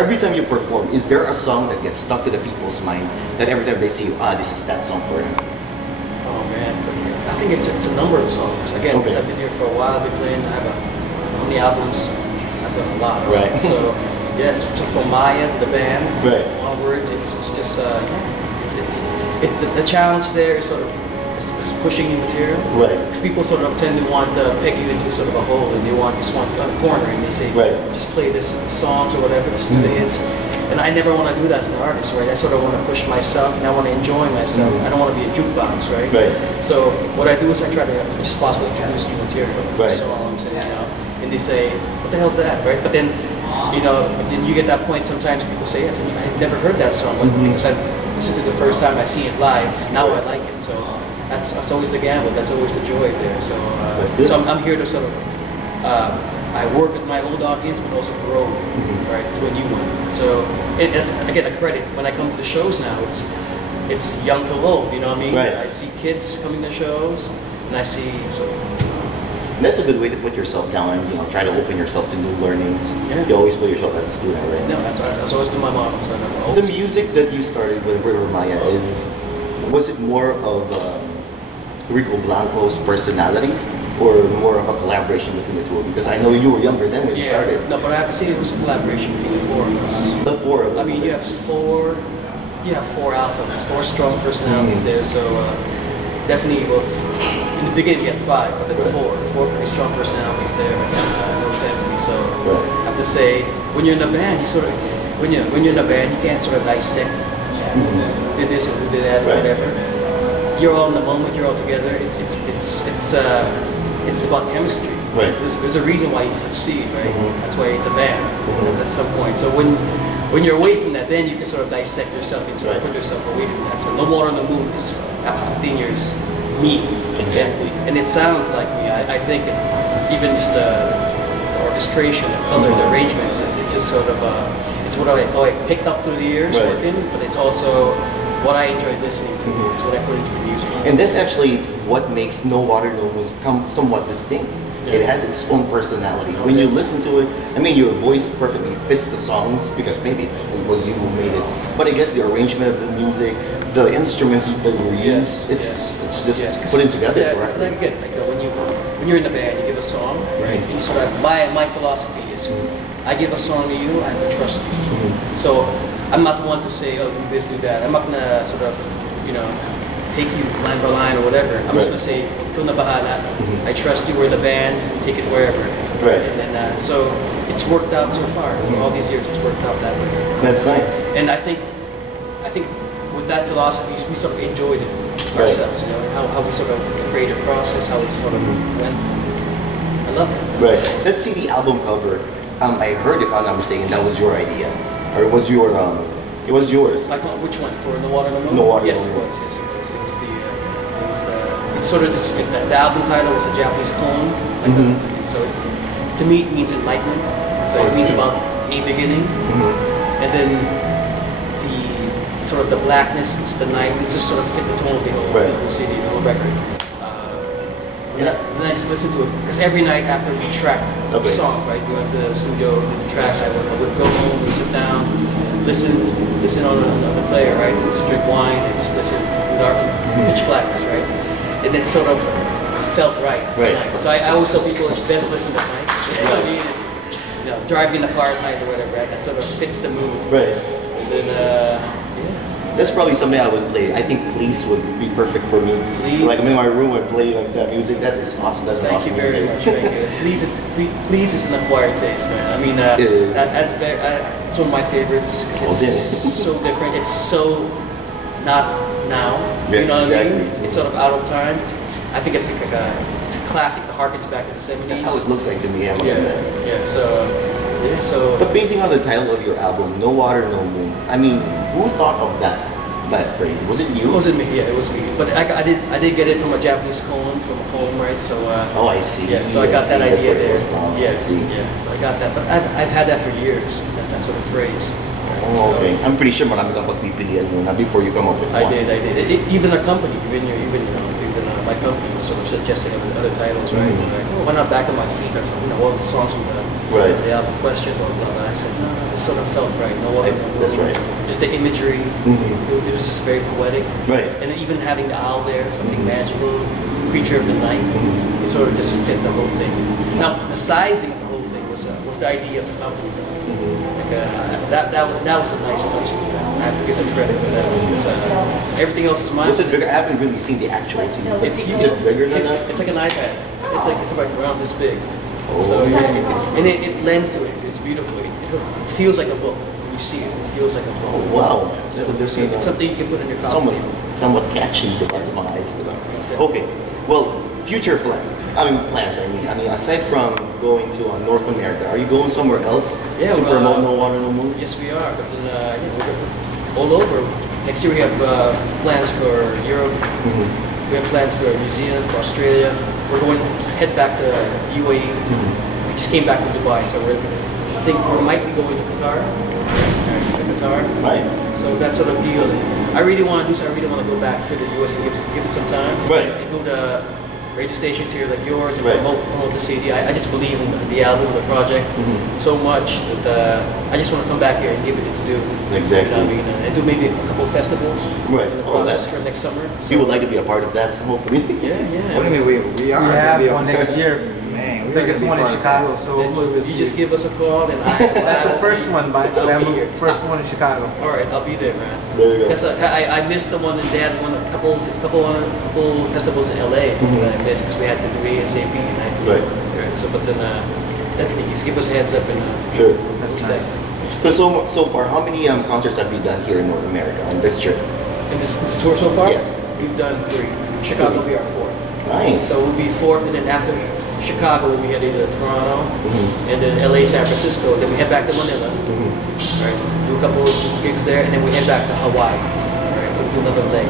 every time you perform, is there a song that gets stuck to the people's mind that every time they see you, this is that song for him? Oh man, I think it's a number of songs. Again, because I've been here for a while, I've been playing, I have how many albums? I've done a lot. Right. So, yeah, so from Maya to the band, right. onwards, it's just, the challenge there is sort of is pushing new material. Right. Because people sort of tend to want to peg you into sort of a hole, and they just want to go on a corner, and they say, just play this songs or whatever, just do the hits. And I never want to do that as an artist, right? I sort of want to push myself, and I want to enjoy myself. I don't want to be a jukebox, right? So what I do is I try to, as much as possible, introduce new material, songs, and and they say, what the hell's that, right? But then, then you get that point sometimes people say, yeah, I've never heard that song, but because I listened to it the first time I see it live, now I like it. So that's always the gamble, that's always the joy there. So, so I'm here to sort of, I work with my old audience, but also grow, right, to a new one. So it's, again, a credit. When I come to the shows now, it's young to old, you know what I mean? I see kids coming to shows, and I see, and that's a good way to put yourself down and try to open yourself to new learnings. You always put yourself as a student, right? No, that's always been my motto. So the music that you started with River Maya was it more of Rico Blanco's personality, or more of a collaboration between the two of you? Because I know you were younger then when you started. No, but I have to say it was a collaboration between the four of us. The four of them. I mean, you have four alphas, four strong personalities there. So definitely, in the beginning we had five, but then four pretty strong personalities there, and no Anthony. So I have to say, when you're in a band, you sort of, when you're in a band, you can't sort of dissect, did this and did that or whatever. You're all in the moment. You're all together. It's about chemistry. There's a reason why you succeed, right? That's why it's a band at some point. So when you're away from that, then you can sort of dissect yourself and sort of put yourself away from that. So No Water, No Moon is, after 15 years, me. Exactly. And it sounds like me. I think even just the orchestration, the color, the arrangements, it's just sort of, it's what I picked up through the years working, but it's also what I enjoy listening to. It's what I put into the music. And that's actually what makes No Water, No Moon come somewhat distinct. It has its own personality. When you listen to it, I mean, your voice perfectly fits the songs because maybe it was you who made it. But I guess the arrangement of the music, the instruments that you use, it's just putting together correctly. Like again, when you're in the band, you give a song, right? And you sort of, my philosophy is, I give a song to you, I have to trust you. So I'm not the one to say, oh, do this, do that. I'm not gonna sort of, take you line by line or whatever. I'm just gonna say, ikaw na bahala. I trust you, we're the band, take it wherever. And then, so it's worked out so far. For all these years, it's worked out that way. That's nice. And I think with that philosophy, we sort of enjoyed it ourselves. How we sort of the creative process, how it sort of went. I love it. Let's see the album cover. I heard, if I'm not mistaken, that was your idea, or it was your it was yours. Like which one? For No Water, No Moon? No Water, Yes, No it Moon. was. Yes, it was. It sort of just fit that. The album title was a Japanese clone. So to me, it means enlightenment. So it means about a beginning. And then the sort of the blackness, it's the night. It just sort of fit the tone of the whole CD, the whole record. And I just listened to it because every night after we tracked the song, right, we went to the studio, did the tracks. I would go home and sit down, listen on the player, right, and just drink wine and just listen in dark, pitch blackness, right, and it sort of felt right. So I always tell people it's best listened at night. You know what I mean? Driving in the car at night or whatever, right? That sort of fits the mood. And then that's probably something I would play. I think Please would be perfect for me. Please. Like I'm in my room and play like that music. That is awesome. That's awesome. Thank you very much. Thank you. Please is an acquired taste, man. I mean, that's very. It's one of my favorites. It's so different. It's so not now. You know what I mean? It's sort of out of time. I think it's a classic that harkens back to the 70s. That's how it looks like to me. So. But basing on the title of your album, No Water, No Moon. I mean, who thought of that phrase? Was it you? It wasn't me. Yeah, it was me. But I did get it from a Japanese poem, right? So. I see. Yeah. So I got that idea there. I see. Yeah. So I got that, but I've had that for years. That sort of phrase. Okay. I'm pretty sure marami kang pagpipilian muna before you come up with one. I did. Even a company, even my company was sort of suggesting other titles, right? Like, why not Back on My Feet? Or all the songs with Right. They have questions, blah, blah, blah. I said, no, this sort of felt right. No water, no moon. That's right. Just the imagery, it was just very poetic. Right. And even having the owl there, something magical, it's a creature of the night, it sort of just fit the whole thing. Now, the sizing of the whole thing was the idea of the company. Like, that was a nice touch to me. I have to give them credit for that. It's, everything else is mine. Was it bigger? I haven't really seen the actual scene. It's huge. Is it bigger than that? It's like an iPad. It's like around this big. Oh. So yeah, it lends to it. It's beautiful. It feels like a book when you see it. It feels like a book. Oh, wow. So That's it's something you can put in your coffee table. Somewhat catchy because of my eyes. Okay. Well, future plans. I mean, aside from going to North America, are you going somewhere else to promote No Water No Moon? Yes, we are. But then, we're all over. Next year we have plans for Europe. We have plans for New Zealand, for Australia. We're going to head back to UAE. We just came back from Dubai, so I think we might be going to Qatar. Nice. So that sort of deal. I really want to go back here to the US and give it some time. Right. And go to radio stations here like yours and right. promote the CD. I just believe in the album, the project, so much that I just want to come back here and give it its due. Exactly. You know what I mean? And do maybe a couple of festivals. Right. In the process for next summer. So, you would like to be a part of that, hopefully. Yeah. What do you mean we are? We have one next year. Man, we biggest one in Chicago. So you just give us a call and that's the first one, by first one in Chicago. All right, I'll be there, man. There you go. Because I missed the one and Dad won a couple festivals in LA that I missed because we had to do ASAP and I had to leave. Right. So, but then definitely just give us a heads up and sure. That's nice. So far, how many concerts have you done here in North America on this trip? In this tour so far? Yes. We've done 3. Chicago will be our 4th. Nice. So we'll be 4th, and then after Chicago, we'll be heading to Toronto, and then LA, San Francisco. Then we head back to Manila. Right. Do a couple of gigs there, and then we head back to Hawaii. Right. So we do another leg.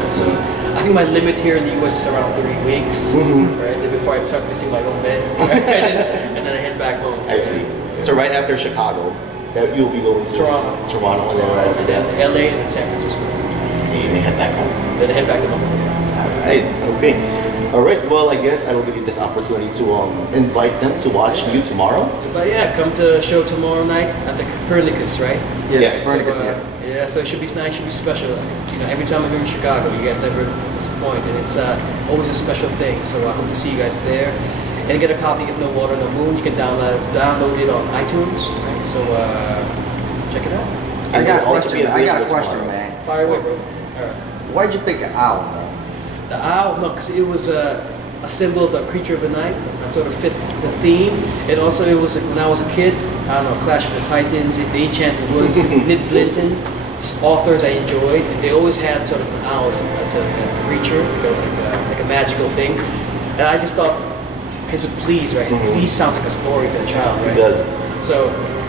So I think my limit here in the US is around 3 weeks. Right. Then before I start missing my own bed. Right? and then I head back home. I see. So right after Chicago, that you'll be going to Toronto, and then right after and then that. LA, and then San Francisco. I see. And they head back home. Then I head back to Manila. Alright, okay. Alright, well, I guess I will give you this opportunity to invite them to watch you tomorrow. But yeah, come to the show tomorrow night at the Copernicus, right? Yes. So, yeah, so it should be nice, it should be special. You know, every time I'm here in Chicago, you guys never disappoint, and it's always a special thing. So I hope to see you guys there. And get a copy of No Water No Moon. You can download it on iTunes, right? So check it out. I got a question, man. Fire away, bro. All right. Why'd you pick an owl, man? The owl, no, because it was a symbol of the creature of the night. That sort of fit the theme. And also, it was when I was a kid. I don't know, Clash of the Titans, The Enchanted Woods, Ned Blinton, just authors I enjoyed, and they always had sort of an owl as a creature, like a magical thing. And I just thought kids would please, right? Please sounds like a story to a child, right? It does. So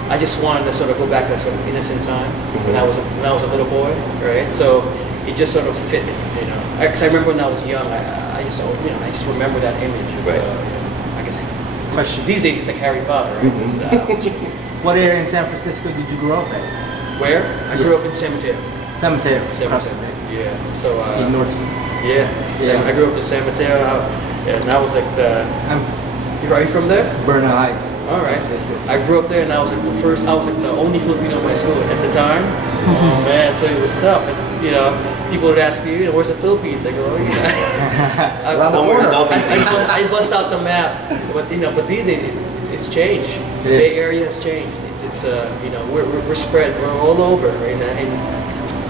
I just wanted to sort of go back to that sort of innocent time when I was a little boy, right? So it just sort of fit, you know. Because I remember when I was young, I just remember that image. Of, right. I guess. Question. These days it's like Harry Potter, right? What area in San Francisco did you grow up at? Where? I grew up in San Mateo. San Mateo. Yeah. So. See North. Yeah. I grew up in San Mateo, and I was like the. Are you from there? Bernal Heights. All right. I grew up there, and I was like the only Filipino in my school at the time. Oh man, so it was tough. And, you know, people would ask me, where's the Philippines? I go, somewhere in Southeast Asia. I bust out the map, but these days it's changed. The Bay Area has changed. It's we're spread. We're all over, right? And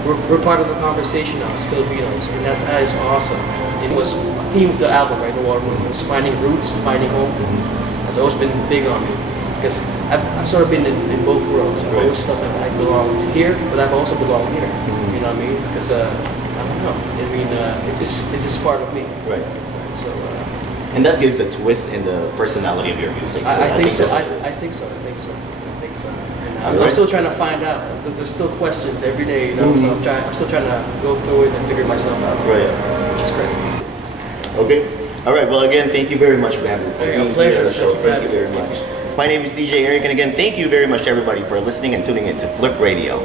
we're part of the conversation now as Filipinos, and that is awesome. It was a theme of the album, right? The Water Moon was finding roots, finding home. That's always been big on me because I've sort of been in both worlds. I've always felt that I belong here, but I've also belonged here. You know what I mean? Because I don't know. I mean, it's just part of me. Right. So. And that gives a twist in the personality of your music. I think so. I think so. I'm still trying to find out. There's still questions every day, you know. So I'm still trying to go through it and figure myself out. Right. Which is great. Okay. All right. Well, again, thank you very much, Bamboo, for being here on the show. Thank you very much. My name is DJ Eric, and again, thank you very much, everybody, for listening and tuning in to Flip Radio.